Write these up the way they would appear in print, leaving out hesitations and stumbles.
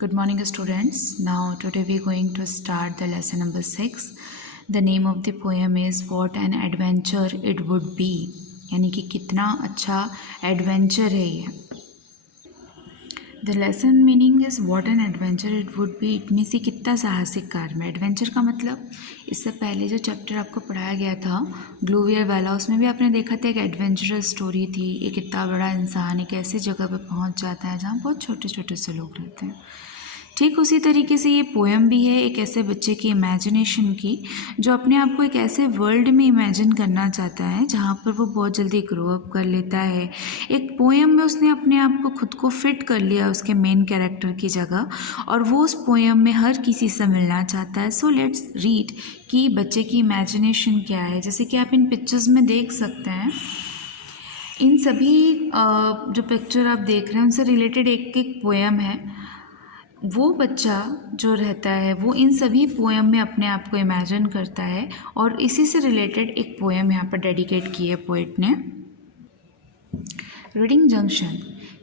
Good morning, students. Now, today we are going to start the lesson number 6. The name of the poem is What an Adventure It Would Be. यानी कि कितना अच्छा adventure है ये. The lesson meaning is what an adventure it would be. It means ये कितना साहसिक कार्य है. एडवेंचर का मतलब इससे पहले जो चैप्टर आपको पढ़ाया गया था ग्लूवियर वाला, उसमें भी आपने देखा था एक एडवेंचरस स्टोरी थी. एक कितना बड़ा इंसान एक ऐसी जगह पे पहुंच जाता है जहाँ बहुत छोटे छोटे से लोग रहते हैं. ठीक उसी तरीके से ये पोएम भी है एक ऐसे बच्चे की इमेजिनेशन की जो अपने आप को एक ऐसे वर्ल्ड में इमेजिन करना चाहता है जहाँ पर वो बहुत जल्दी ग्रो अप कर लेता है. एक पोएम में उसने अपने आप को खुद को फिट कर लिया उसके मेन कैरेक्टर की जगह और वो उस पोएम में हर किसी से मिलना चाहता है. सो लेट्स रीड कि बच्चे की इमेजिनेशन क्या है. जैसे कि आप इन पिक्चर्स में देख सकते हैं, इन सभी जो पिक्चर आप देख रहे हैं उनसे रिलेटेड एक एक पोएम है. वो बच्चा जो रहता है वो इन सभी पोएम में अपने आप को इमेजिन करता है और इसी से रिलेटेड एक पोएम यहाँ पर डेडिकेट की है पोइट ने. Reading junction.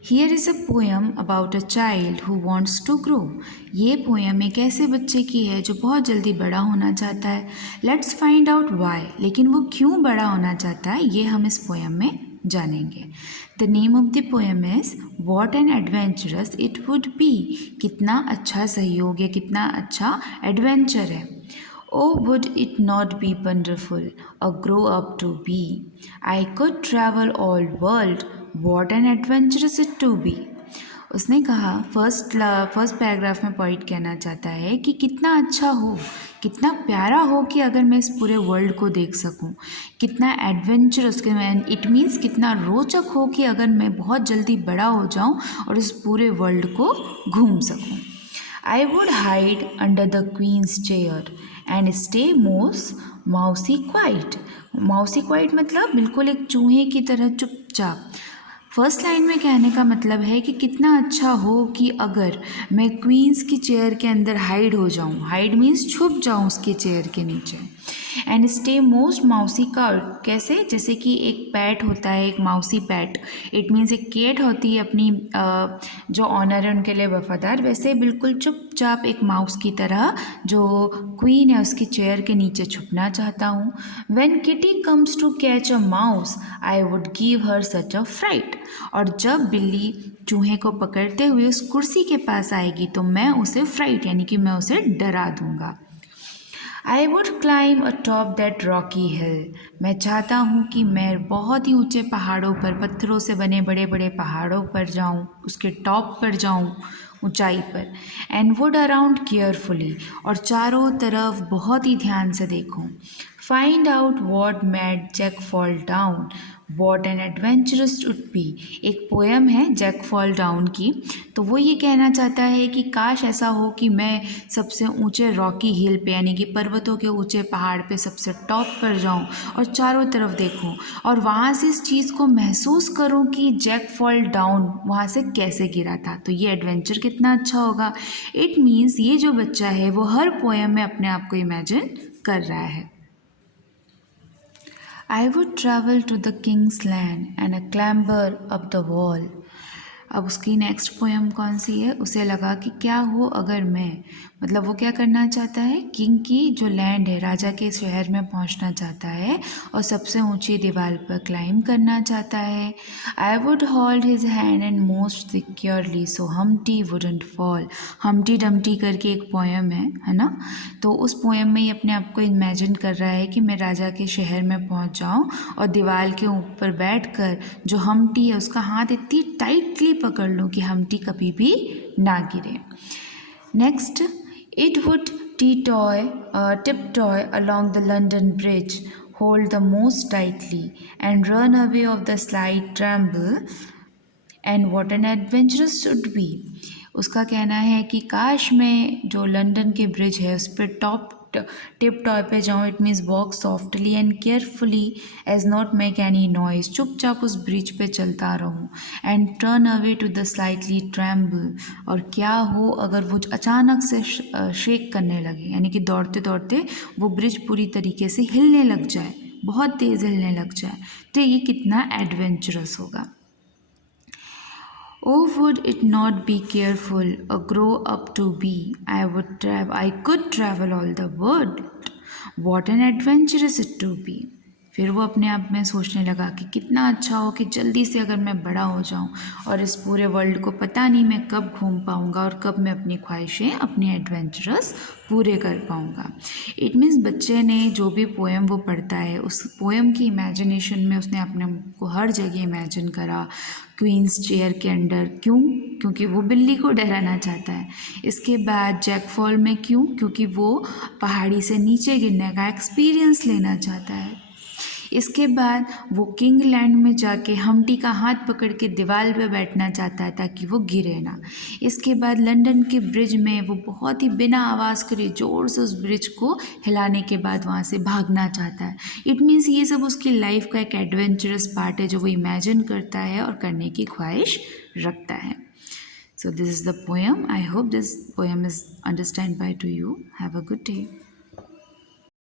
Here is a poem about a child who wants to grow. ये पोएम एक ऐसे बच्चे की है जो बहुत जल्दी बड़ा होना चाहता है. Let's find out why. लेकिन वो क्यों बड़ा होना चाहता है ये हम इस पोएम में जानेंगे. The name of the poem is what an adventurous it would be. कितना अच्छा सहयोग है, कितना अच्छा एडवेंचर है. Oh, would it not be wonderful, a grow up to be? I could travel all world. What an adventurous it to be. उसने कहा first paragraph में पॉइंट कहना चाहता है कि कितना अच्छा हो, कितना प्यारा हो कि अगर मैं इस पूरे वर्ल्ड को देख सकूं. कितना एडवेंचरस के मैं इट मीन्स कितना रोचक हो कि अगर मैं बहुत जल्दी बड़ा हो जाऊं और इस पूरे वर्ल्ड को घूम सकूं. I would hide under the queen's chair and stay most mousy quiet. mousy quiet मतलब बिल्कुल एक चूहे की तरह चुपचाप. फर्स्ट लाइन में कहने का मतलब है कि कितना अच्छा हो कि अगर मैं क्वींस की चेयर के अंदर हाइड हो जाऊं. हाइड मीन्स छुप जाऊं उसके चेयर के नीचे. एंड स्टे मोस्ट माउसी का कैसे, जैसे कि एक पैट होता है, एक माउसी पैट. इट मीन्स एक केट होती है अपनी जो ऑनर है उनके लिए वफादार. वैसे बिल्कुल चुपचाप एक माउस की तरह जो क्वीन है उसकी चेयर के नीचे छुपना चाहता हूँ. When kitty comes to catch a mouse I would give her such a fright. और जब बिल्ली चूहे को पकड़ते हुए उस कुर्सी के पास आएगी तो मैं उसे फ्राइट यानी कि मैं उसे डरा दूंगा. I would climb atop that rocky hill. मैं चाहता हूँ कि मैं बहुत ही ऊंचे पहाड़ों पर, पत्थरों से बने बड़े बड़े पहाड़ों पर जाऊँ, उसके टॉप पर जाऊँ, ऊंचाई पर. And would around carefully. और चारों तरफ बहुत ही ध्यान से देखूँ. Find out what made Jack fall down. What an adventurous would be. एक पोएम है जैक फॉल डाउन की. तो वो ये कहना चाहता है कि काश ऐसा हो कि मैं सबसे ऊंचे रॉकी हिल पे यानी कि पर्वतों के ऊंचे पहाड़ पे सबसे टॉप पर जाऊं और चारों तरफ देखूं और वहाँ से इस चीज़ को महसूस करूं कि जैक फॉल डाउन वहाँ से कैसे गिरा था. तो ये एडवेंचर कितना अच्छा होगा. इट मीन्स ये जो बच्चा है वो हर पोएम में अपने आप को इमेजिन कर रहा है. I would travel to the king's land and clamber up the wall. अब उसकी नेक्स्ट पोएम कौन सी है. उसे लगा कि क्या हो अगर मैं, मतलब वो क्या करना चाहता है, किंग की जो लैंड है, राजा के शहर में पहुंचना चाहता है और सबसे ऊंची दीवार पर क्लाइम करना चाहता है. I would hold his hand and most securely so हमटी wouldn't fall. हमटी Dumpty करके एक पोएम है ना. तो उस पोएम में ये अपने आप को इमेजिन कर रहा है कि मैं राजा के शहर में पहुंच जाऊं और दीवार के ऊपर बैठकर जो हमटी है उसका हाथ इतनी टाइटली पकड़ लूँ कि हमटी कभी भी ना गिरे. Next, it would tiptoe along the London Bridge, hold the most tightly, and run away of the slight tremble. And what an adventurous should be. उसका कहना है कि काश मैं जो लंदन के ब्रिज है उस पर टिप टॉय पे जाऊँ. It means walk softly and carefully as not make any noise. चुपचाप उस ब्रिज पे चलता रहूँ. And turn away to the slightly tremble. और क्या हो अगर वो अचानक से शेक करने लगे यानी कि दौड़ते दौड़ते वो ब्रिज पूरी तरीके से हिलने लग जाए, बहुत तेज़ हिलने लग जाए. तो ये कितना एडवेंचरस होगा. Oh, would it not be careful or grow up to be? I could travel all the world. What an adventurous it to be. फिर वो अपने आप में सोचने लगा कि कितना अच्छा हो कि जल्दी से अगर मैं बड़ा हो जाऊं और इस पूरे वर्ल्ड को पता नहीं मैं कब घूम पाऊंगा और कब मैं अपनी ख्वाहिशें अपनी एडवेंचरस पूरे कर पाऊंगा। इट मीन्स बच्चे ने जो भी पोएम वो पढ़ता है उस पोएम की इमेजिनेशन में उसने अपने को हर जगह इमेजिन करा, क्वींस चेयर के अंडर। क्यों? क्योंकि वो बिल्ली को डराना चाहता है। इसके बाद जैक फॉल में क्यों? क्योंकि वो पहाड़ी से नीचे गिरने का एक्सपीरियंस लेना चाहता है। इसके बाद वो किंग लैंड में जाके हम्टी का हाथ पकड़ के दीवार पे बैठना चाहता है ताकि वो गिरे ना। इसके बाद लंदन के ब्रिज में वो बहुत ही बिना आवाज़ करे ज़ोर से उस ब्रिज को हिलाने के बाद वहाँ से भागना चाहता है। इट मीन्स ये सब उसकी लाइफ का एक एडवेंचरस पार्ट है जो वो इमेजिन करता है और करने की ख्वाहिश रखता है। So this is the poem. I hope this poem is understood by to you. Have a good day.